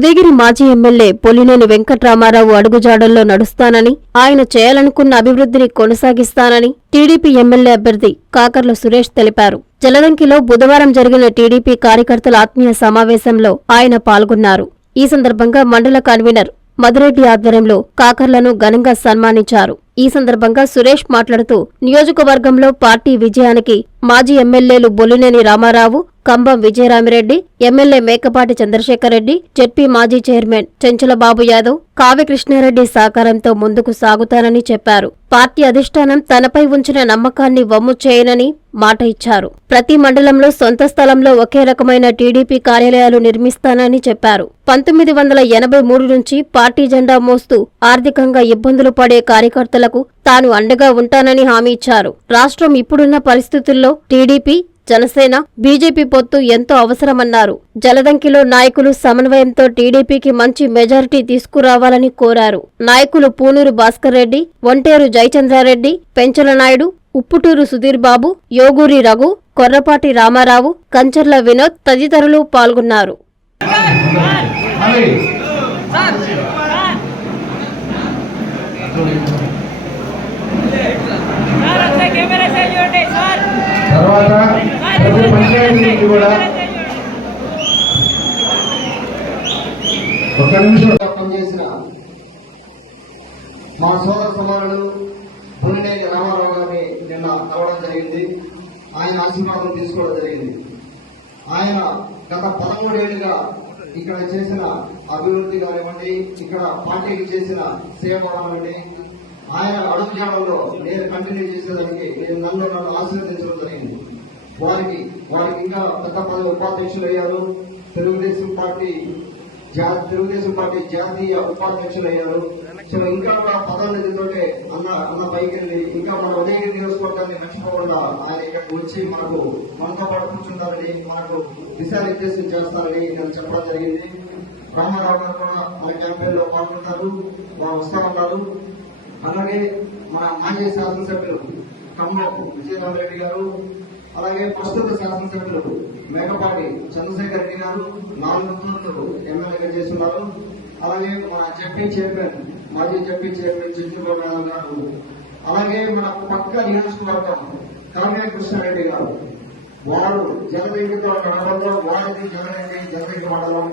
ఉదయగిరి మాజీ ఎమ్మెల్యే పొలినేని వెంకట్రామారావు అడుగుజాడల్లో నడుస్తానని, ఆయన చేయాలనుకున్న అభివృద్ధిని కొనసాగిస్తానని టీడీపీ ఎమ్మెల్యే అభ్యర్థి కాకర్ల సురేష్ తెలిపారు. జలదంకిలో బుధవారం జరిగిన టీడీపీ కార్యకర్తల ఆత్మీయ సమావేశంలో ఆయన పాల్గొన్నారు. ఈ సందర్భంగా మండల కన్వీనర్ మధురెడ్డి ఆధ్వర్యంలో కాకర్లను ఘనంగా సన్మానించారు. ఈ సందర్భంగా సురేష్ మాట్లాడుతూ నియోజకవర్గంలో పార్టీ విజయానికి మాజీ ఎమ్మెల్యేలు బొలినేని రామారావు, కంబం విజయరామిరెడ్డి, ఎమ్మెల్యే మేకపాటి చంద్రశేఖర్ రెడ్డి, జెడ్పీ మాజీ చైర్మన్ చెంచలబాబు యాదవ్, కావ్య కృష్ణారెడ్డి సహకారంతో ముందుకు సాగుతానని చెప్పారు. పార్టీ అధిష్టానం తనపై ఉంచిన నమ్మకాన్ని వమ్ము చేయనని మాట ఇచ్చారు. ప్రతి మండలంలో సొంత స్థలంలో ఒకే రకమైన టీడీపీ కార్యాలయాలు నిర్మిస్తానని చెప్పారు. 1983 నుంచి పార్టీ జెండా మోస్తూ ఆర్థికంగా ఇబ్బందులు పడే కార్యకర్తలకు తాను అండగా ఉంటానని హామీ ఇచ్చారు. రాష్ట్రం ఇప్పుడున్న పరిస్థితుల్లో టీడీపీ, జనసేన, బీజేపీ పొత్తు ఎంతో అవసరమన్నారు. జలదంకిలో నాయకులు సమన్వయంతో టీడీపీకి మంచి మెజారిటీ తీసుకురావాలని కోరారు. నాయకులు పూనూరు భాస్కర్ రెడ్డి, ఒంటేరు జయచంద్రారెడ్డి, పెంచల నాయుడు, ఉప్పుటూరు సుధీర్ బాబు, యోగూరి రఘు, కొర్రపాటి రామారావు, కంచర్ల వినోద్ తదితరులు పాల్గొన్నారు. తర్వాత ప్రతి పంచాయతీ కూడా ఒక నిమిషం పనిచేసిన మా సోదర సమానులు పొలినేని రామారావు గారిని నిన్న కలవడం జరిగింది. ఆయన ఆశీర్వాదం తీసుకోవడం జరిగింది. ఆయన గత 13 ఏళ్లుగా ఇక్కడ చేసిన అభివృద్ధి కానివ్వండి, ఇక్కడ పార్టీకి చేసిన సేవ కానివ్వండి, ఆయన అడుగుజాడల్లో నేను కంటిన్యూ చేసేదానికి నన్ను ఆశీర్వదించడం జరిగింది. వారికి ఇంకా పెద్ద పదవి ఉపాధ్యక్షులు అయ్యారు. తెలుగుదేశం పార్టీ జాతీయ ఉపాధ్యక్షులు అయ్యారు. సో ఇంకా కూడా పదోన్నతితోటే అన్న పైకి వెళ్ళి ఇంకా మన ఉదయగిరి నియోజకవర్గాన్ని మర్చిపోకుండా ఆయన ఇక్కడికి వచ్చి మనతో పాటు కూర్చుంటారని, మనకు దిశానిర్దేశం చేస్తారని నేను చెప్పడం జరిగింది. రామారావు గారు కూడా మన క్యాంపెయిన్ లో పాల్గొంటారు, వారు వస్తా ఉన్నారు. అలాగే మన మాజీ శాసనసభ్యులు కంబం విజయరామిరెడ్డి గారు, అలాగే ప్రస్తుత శాసనసభ్యులు మేకపాటి చంద్రశేఖర్ రెడ్డి గారు 4 తూర్లు ఎమ్మెల్యేగా చేస్తున్నారు. అలాగే మన జెడ్పీ చైర్మన్, మాజీ జెడ్పీ చైర్మన్ చెంచుబాబు యాదవ్ గారు, అలాగే మన పక్క నియోజకవర్గం కావ్య కృష్ణారెడ్డి గారు, వారు జలదంకితో మండలంలో వారిది జలదంకి మండలం.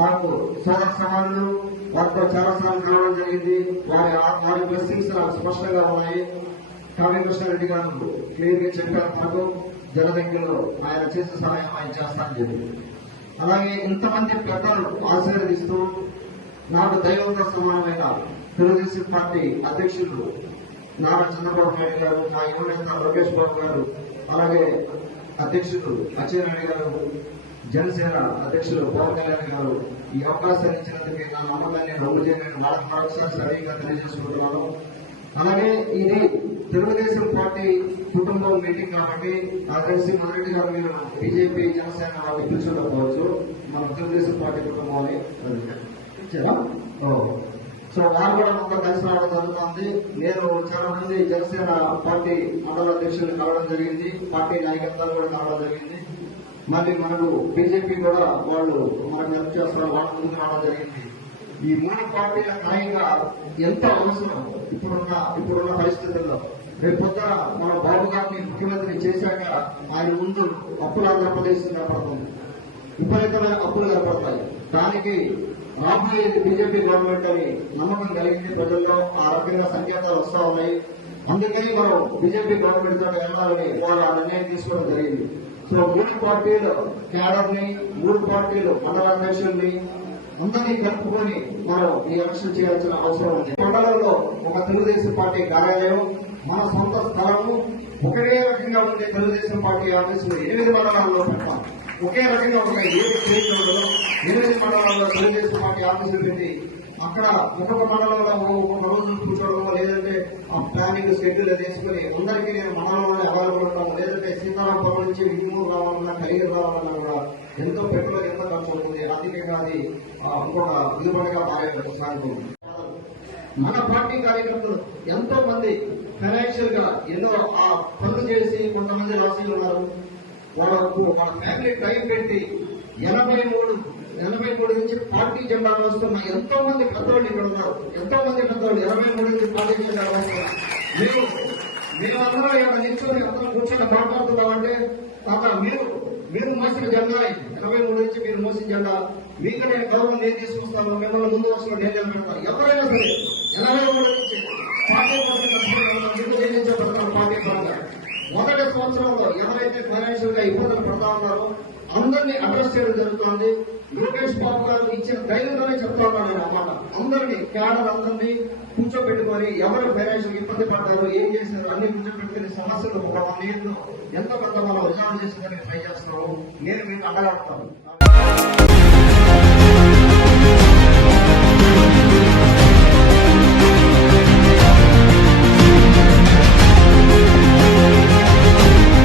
నాకు సోదర సమానులు వారితో చాలా సార్లు కలవడం జరిగింది. వారి బ్లెస్సింగ్స్ నాకు స్పష్టంగా ఉన్నాయి. కావ్య కృష్ణారెడ్డి గారు క్లియర్ గా చెప్పారు, మనకు జలదంకిలో ఆయన చేసే సహాయం ఆయన చేస్తానని చెప్పి. అలాగే ఇంతమంది పెద్దలు ఆశీర్వదిస్తూ నాకు దైవంతో సమానమైన తెలుగుదేశం పార్టీ అధ్యక్షులు నారా చంద్రబాబు నాయుడు గారు, మా యువనేత లోకేష్ బాబు గారు, అలాగే అధ్యక్షులు అచ్చెన్నాయుడు గారు, జనసేన అధ్యక్షులు పవన్ కళ్యాణ్ గారు ఈ అవకాశాన్ని ఇచ్చినందుకు నా నమ్మకాన్ని రద్దు చేయడానికి వాళ్ళకి మరొకసారి సరిగ్గా తెలియజేసుకుంటున్నాను. అలాగే ఇది తెలుగుదేశం పార్టీ కుటుంబం మీటింగ్ కాబట్టి నాకు తెలిసి మొదటి గారు మీరు బీజేపీ, జనసేన వాళ్ళు పిలుచుకోకపోవచ్చు, మన తెలుగుదేశం పార్టీ కుటుంబం అని సో వారు కూడా మనతో కలిసి రావడం జరుగుతుంది. నేను చాలా మంది జనసేన పార్టీ మండల అధ్యక్షులను కలవడం జరిగింది, పార్టీ నాయకత్వాలు కూడా కలవడం జరిగింది. మళ్ళీ మనకు బీజేపీ కూడా వాళ్ళు మనకు హెల్ప్ చేస్తారు, వాళ్ళ ముందుకు రావడం జరిగింది. ఈ 3 పార్టీల నాయకుగా ఎంత అవసరం ఇప్పుడున్న పరిస్థితుల్లో. రేపు పొద్దున మన బాబు గారిని ముఖ్యమంత్రి చేశాక ఆయన ముందు అప్పుల ఆంధ్రప్రదేశ్ కనపడుతుంది, విపరీతమైన అప్పులు కనపడతాయి. దానికి రాబోయేది బీజేపీ గవర్నమెంట్ అని నమ్మకం కలిగింది ప్రజల్లో. ఆ రకంగా సంకేతాలు వస్తా ఉన్నాయి. అందుకని మనం బీజేపీ గవర్నమెంట్ తో వెళ్ళాలని వాళ్ళు ఆ నిర్ణయం తీసుకోవడం జరిగింది. సో 3 పార్టీలు క్యాడర్ ని, 3 పార్టీలు మండల అధ్యక్షుల్ని అందరినీ కలుపుకొని మనం ఈ ఎలక్షన్ చేయాల్సిన అవసరం ఉంది. మండలంలో ఒక తెలుగుదేశం పార్టీ కార్యాలయం, మన సొంత స్థలము, ఒకే రకంగా ఉండే తెలుగుదేశం పార్టీ ఆఫీసులు 8 మండలాల్లో పెట్టాలి. ఒకే రకంగా ఒక 7 స్టేట్లలో 8 మండలాల్లో తెలుగుదేశం పార్టీ ఆఫీసులు పెట్టి అక్కడ ఒక్కొక్క మండలంలో ఒక్కొక్క రోజు కూర్చోవడము, లేదంటే ఆ ప్లానింగ్ షెడ్యూల్ వేసుకుని అందరికీ నేను మండలంలో అవైలబుల్ ఉంటాము, లేదంటే సీతారాంపురం నుంచి విజయమూరు రావాలన్నా, ఖరీదు రావాలన్నా కూడా ఎంతో పెట్టుబడి ఎంత ఖర్చు అవుతుంది. ఆర్థికంగా అది ఇంకొక విలువడిగా సాగుతుంది. మన పార్టీ కార్యకర్తలు ఎంతో మంది ఫైనాన్షియల్ గా ఎన్నో ఆ పనులు చేసి కొంతమంది రాశులు ఉన్నారు. వాళ్ళ ఫ్యామిలీ టైం పెట్టి 83 83 నుంచి పార్టీ జెండాలు వస్తున్న ఎంతో మంది పెద్దవాళ్ళు ఇక్కడ ఉన్నారు. ఎంతో మంది పెద్దవాళ్ళు 83 నుంచి పార్టీ జెండాలు వస్తున్నారు. మేమందరం ఇక్కడ నిల్చొని అందరం కూర్చొని మాట్లాడుతున్నామంటే తాత మీరు మోసిన జెండా 83 నుంచి మీరు మోసిన జెండా మీకు నేను గౌరవం నేను తీసుకొస్తాను, మిమ్మల్ని ముందు వస్తున్న నేను నిలబెడతాను. ఎవరైనా సరే 83 నుంచి పార్టీ కోసం కష్టపడతాను. పార్టీ పరంగా మొదటి సంవత్సరంలో ఎవరైతే ఫైనాన్షియల్ గా ఇబ్బందులు పడతా ఉన్నారో అందరినీ అడ్రస్ చేయడం జరుగుతుంది. లోకేష్ బాబు గారు ఇచ్చిన ధైర్యంలోనే చెప్తా ఉన్నాను అన్నమాట. అందరినీ క్యాడర్ అందరినీ కూర్చోబెట్టుకొని ఎవరు ఫైనాన్షియల్ ఇబ్బంది పడ్డారు, ఏం చేశారు అన్ని కూర్చోబెట్టుకునే సమస్యలు ఒక 1 year లో ఎంత పెద్ద మనం రిజాల్వ్ చేసేదానికి ట్రై చేస్తున్నాము. నేను మీకు అండగా ఉంటాను.